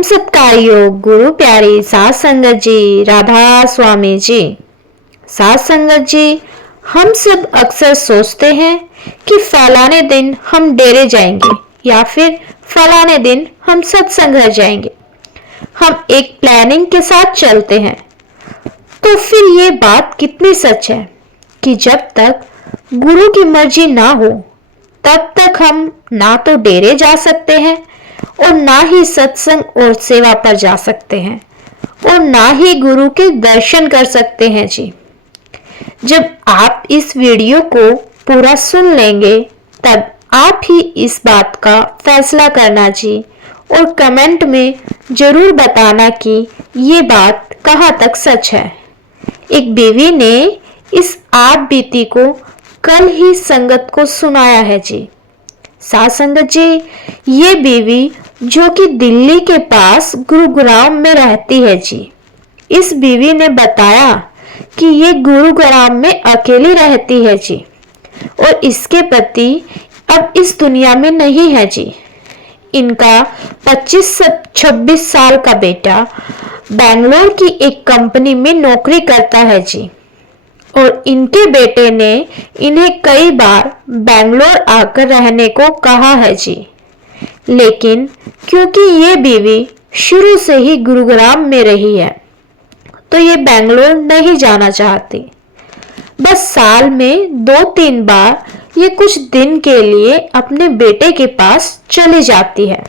परम सत्कार्य गुरु प्यारी साध संगत जी, राधा स्वामी जी। साध संगत जी, हम सब अक्सर सोचते हैं कि फलाने दिन हम डेरे जाएंगे या फिर फलाने दिन हम सत्संग घर जाएंगे। हम एक प्लानिंग के साथ चलते हैं। तो फिर ये बात कितनी सच है कि जब तक गुरु की मर्जी ना हो तब तक हम ना तो डेरे जा सकते हैं और ना ही सत्संग और सेवा पर जा सकते हैं और ना ही गुरु के दर्शन कर सकते हैं जी। जब आप इस वीडियो को पूरा सुन लेंगे तब आप ही इस बात का फैसला करना जी और कमेंट में जरूर बताना कि ये बात कहाँ तक सच है। एक बीवी ने इस आप बीती को कल ही संगत को सुनाया है जी। साध संगत जी, ये बीवी जो कि दिल्ली के पास गुरुग्राम में रहती है जी, इस बीवी ने बताया कि ये गुरुग्राम में अकेली रहती है जी और इसके पति अब इस दुनिया में नहीं है जी। इनका 25-26 साल का बेटा बेंगलोर की एक कंपनी में नौकरी करता है जी और इनके बेटे ने इन्हें कई बार बेंगलोर आकर रहने को कहा है जी, लेकिन क्योंकि ये बीवी शुरू से ही गुरुग्राम में रही है तो ये बेंगलोर नहीं जाना चाहती। बस साल में 2-3 बार ये कुछ दिन के लिए अपने बेटे के पास चली जाती है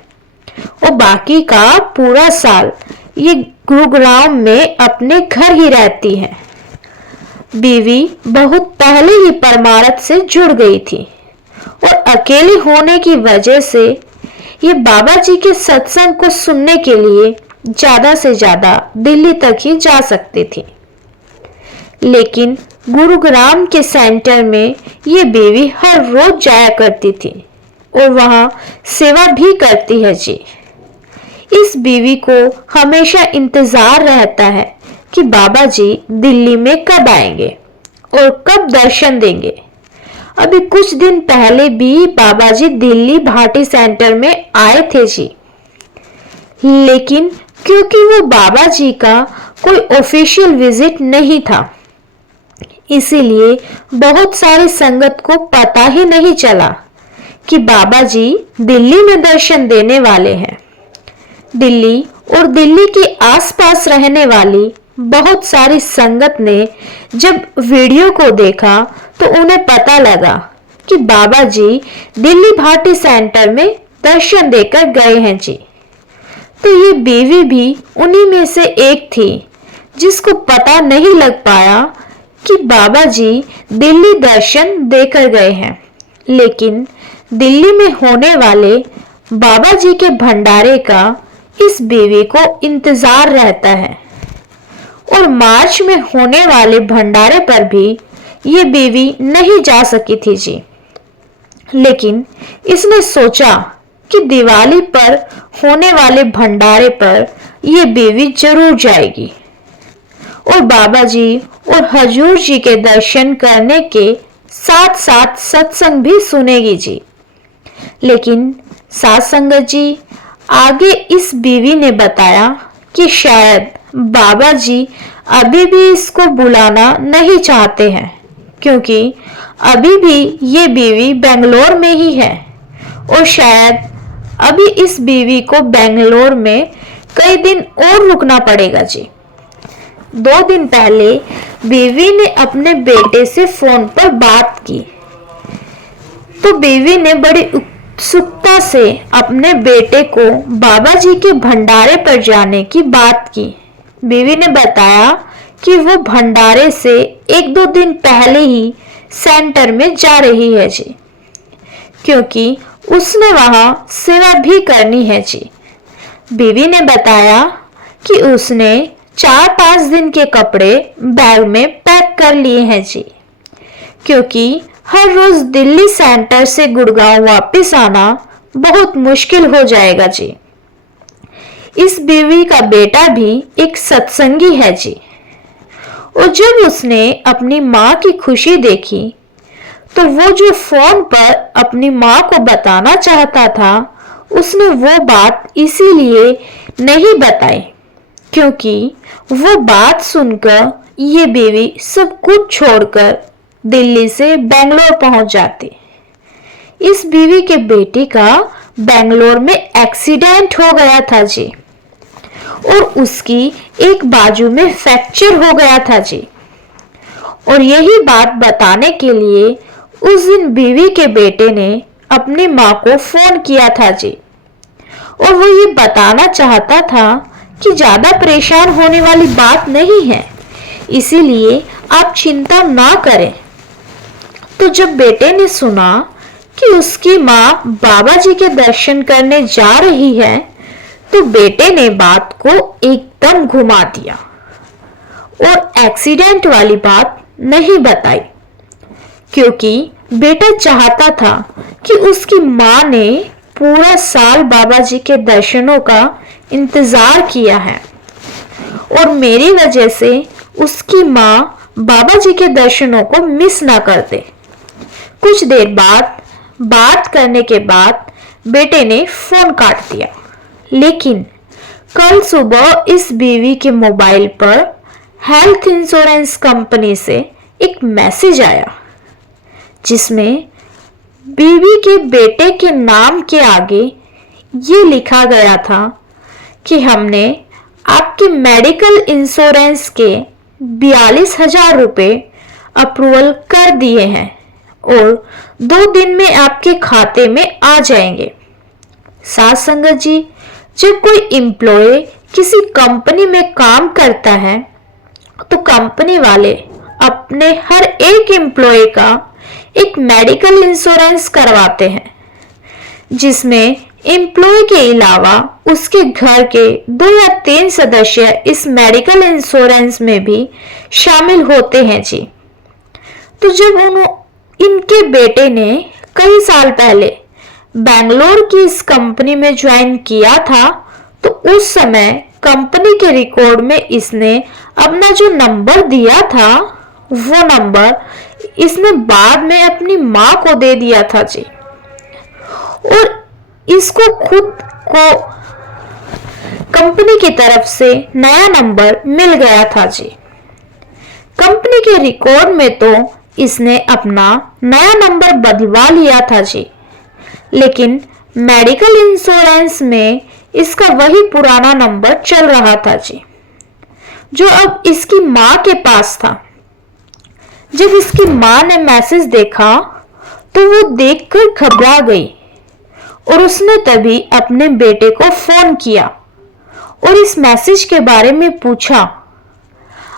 और बाकी का पूरा साल ये गुरुग्राम में अपने घर ही रहती है। बीवी बहुत पहले ही परमार्थ से जुड़ गई थी और अकेली होने की वजह से ये बाबा जी के सत्संग को सुनने के लिए ज्यादा से ज्यादा दिल्ली तक ही जा सकती थी। लेकिन गुरुग्राम के सेंटर में ये बीवी हर रोज जाया करती थी और वहां सेवा भी करती है जी। इस बीवी को हमेशा इंतजार रहता है कि बाबा जी दिल्ली में कब आएंगे और कब दर्शन देंगे। अभी कुछ दिन पहले भी बाबा जी दिल्ली भाटी सेंटर में आए थे जी, लेकिन क्योंकि वो बाबा जी का कोई ऑफिशियल विजिट नहीं था इसीलिए बहुत सारी संगत को पता ही नहीं चला कि बाबा जी दिल्ली में दर्शन देने वाले हैं। दिल्ली और दिल्ली के आसपास रहने वाली बहुत सारी संगत ने जब वीडियो को देखा तो उन्हें पता लगा कि बाबा जी दिल्ली भाटी सेंटर में दर्शन देकर गए हैं जी। तो ये बीवी भी उन्हीं में से एक थी जिसको पता नहीं लग पाया कि बाबा जी दिल्ली दर्शन देकर गए हैं। लेकिन दिल्ली में होने वाले बाबा जी के भंडारे का इस बीवी को इंतजार रहता है और मार्च में होने वाले भंडारे पर भी ये बीवी नहीं जा सकी थी जी। लेकिन इसने सोचा कि दिवाली पर होने वाले भंडारे पर ये बीवी जरूर जाएगी और बाबा जी और हजूर जी के दर्शन करने के साथ साथ सत्संग भी सुनेगी जी। लेकिन साध संगत जी, आगे इस बीवी ने बताया कि शायद बाबा जी अभी भी इसको बुलाना नहीं चाहते हैं क्योंकि अभी भी ये बीवी बेंगलोर में ही है और शायद अभी इस बीवी को बेंगलोर में कई दिन और रुकना पड़ेगा जी। 2 दिन पहले बीवी ने अपने बेटे से फोन पर बात की तो बीवी ने बड़ी उत्सुकता से अपने बेटे को बाबा जी के भंडारे पर जाने की बात की। बीवी ने बताया कि वो भंडारे से 1-2 दिन पहले ही सेंटर में जा रही है जी क्योंकि उसने वहां सेवा भी करनी है जी। बीवी ने बताया कि उसने 4-5 दिन के कपड़े बैग में पैक कर लिए हैं जी क्योंकि हर रोज दिल्ली सेंटर से गुड़गांव वापस आना बहुत मुश्किल हो जाएगा जी। इस बीवी का बेटा भी एक सत्संगी है जी और जब उसने अपनी माँ की खुशी देखी तो वो जो फोन पर अपनी माँ को बताना चाहता था उसने वो बात इसीलिए नहीं बताई, क्योंकि वो बात सुनकर ये बीवी सब कुछ छोड़कर दिल्ली से बेंगलोर पहुंच जाती। इस बीवी के बेटे का बेंगलोर में एक्सीडेंट हो गया था जी, और उसकी एक बाजू में फ्रैक्चर हो गया था जी। और यही बात बताने के लिए उस दिन बीवी के बेटे ने अपनी माँ को फोन किया था जी, और वो ये बताना चाहता था कि ज्यादा परेशान होने वाली बात नहीं है, इसीलिए आप चिंता ना करें। तो जब बेटे ने सुना कि उसकी माँ बाबा जी के दर्शन करने जा रही है, तो बेटे ने बात को एकदम घुमा दिया और एक्सीडेंट वाली बात नहीं बताई, क्योंकि बेटा चाहता था कि उसकी माँ ने पूरा साल बाबा जी के दर्शनों का इंतजार किया है और मेरी वजह से उसकी माँ बाबा जी के दर्शनों को मिस ना कर दे। कुछ देर बाद बात करने के बाद बेटे ने फोन काट दिया, लेकिन कल सुबह इस बीवी के मोबाइल पर हेल्थ इंश्योरेंस कंपनी से एक मैसेज आया, जिसमें बीवी के बेटे के नाम के आगे ये लिखा गया था कि हमने आपके मेडिकल इंश्योरेंस के 42,000 रुपये अप्रूवल कर दिए हैं और 2 दिन में आपके खाते में आ जाएंगे। साथ संगत जी, जब कोई एम्प्लॉय किसी कंपनी में काम करता है तो कंपनी वाले अपने हर एक एम्प्लॉय का एक मेडिकल इंश्योरेंस करवाते हैं, जिसमें एम्प्लॉय के अलावा उसके घर के 2 या 3 सदस्य इस मेडिकल इंश्योरेंस में भी शामिल होते हैं जी। तो जब इनके बेटे ने कई साल पहले बेंगलोर की इस कंपनी में ज्वाइन किया था, तो उस समय कंपनी के रिकॉर्ड में इसने अपना जो नंबर दिया था, वो नंबर इसने बाद में अपनी माँ को दे दिया था जी, और इसको खुद को कंपनी की तरफ से नया नंबर मिल गया था जी। कंपनी के रिकॉर्ड में तो इसने अपना नया नंबर बदलवा लिया था जी, लेकिन मेडिकल इंश्योरेंस में इसका वही पुराना नंबर चल रहा था जी, जो अब इसकी माँ के पास था। जब इसकी माँ ने मैसेज देखा तो वो देखकर घबरा गई और उसने तभी अपने बेटे को फोन किया और इस मैसेज के बारे में पूछा।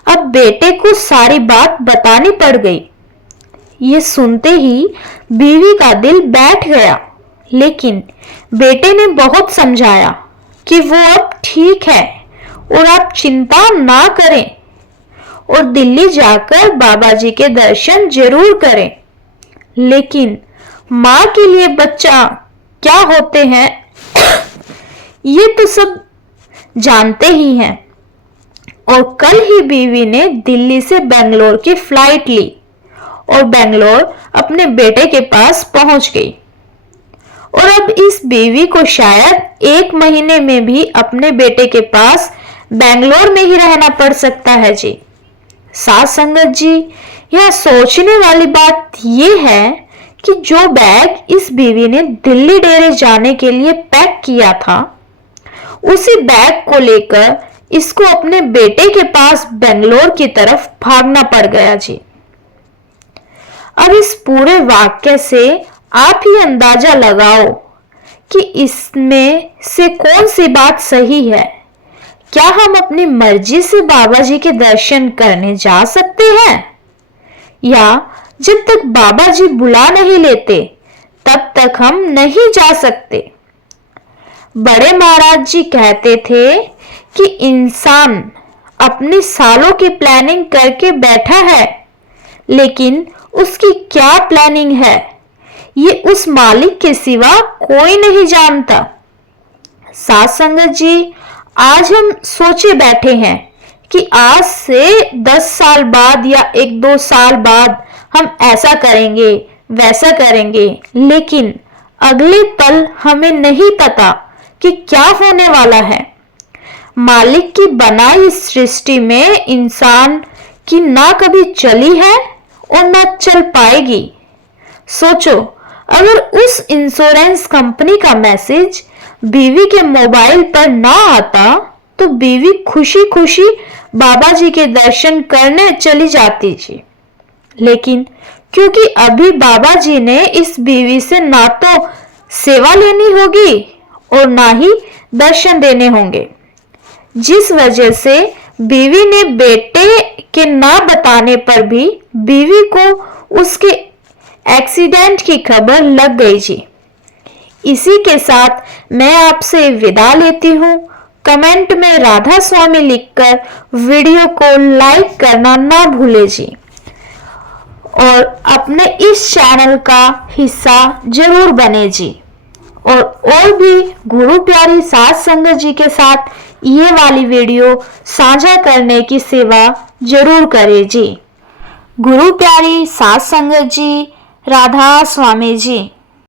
अब बेटे को सारी बात बतानी पड़ गई। ये सुनते ही बीवी का दिल बैठ गया, लेकिन बेटे ने बहुत समझाया कि वो अब ठीक है और आप चिंता ना करें और दिल्ली जाकर बाबा जी के दर्शन जरूर करें। लेकिन माँ के लिए बच्चा क्या होते हैं ये तो सब जानते ही हैं। और कल ही बीवी ने दिल्ली से बेंगलोर की फ्लाइट ली और बेंगलोर अपने बेटे के पास पहुंच गई। और अब इस बीवी को शायद 1 महीने में भी अपने बेटे के पास बेंगलोर में ही रहना पड़ सकता है जी। साथ संगत जी, यह सोचने वाली बात यह है कि जो बैग इस बीवी ने दिल्ली डेरे जाने के लिए पैक किया था, उसी बैग को लेकर इसको अपने बेटे के पास बेंगलोर की तरफ भागना पड़ गया जी। अब इस पूरे वाक्य से आप ही अंदाजा लगाओ कि इसमें से कौन सी बात सही है। क्या हम अपनी मर्जी से बाबा जी के दर्शन करने जा सकते हैं, या जब तक बाबा जी बुला नहीं लेते तब तक हम नहीं जा सकते। बड़े महाराज जी कहते थे कि इंसान अपने सालों की प्लानिंग करके बैठा है, लेकिन उसकी क्या प्लानिंग है ये उस मालिक के सिवा कोई नहीं जानता। साथ संगत जी, आज हम सोचे बैठे हैं कि आज से 10 साल बाद या 1-2 साल बाद हम ऐसा करेंगे वैसा करेंगे, लेकिन अगले पल हमें नहीं पता कि क्या होने वाला है। मालिक की बनाई सृष्टि में इंसान की ना कभी चली है और ना चल पाएगी। सोचो, अगर उस इंश्योरेंस कंपनी का मैसेज बीवी के मोबाइल पर ना आता तो बीवी खुशी खुशी बाबा जी के दर्शन करने चली जाती थी। लेकिन क्योंकि अभी बाबा जी ने इस बीवी से ना तो सेवा लेनी होगी और ना ही दर्शन देने होंगे, जिस वजह से बीवी ने बेटे के ना बताने पर भी बीवी को उसके एक्सीडेंट की खबर लग गई जी। इसी के साथ मैं आपसे विदा लेती हूँ। कमेंट में राधा स्वामी लिखकर वीडियो को लाइक करना ना भूले जी, और अपने इस चैनल का हिस्सा जरूर बने जी, और भी गुरु प्यारी साध संगत जी के साथ ये वाली वीडियो साझा करने की सेवा जरूर करें जी। गुरु प्यारी साध संगत जी, राधा स्वामी जी।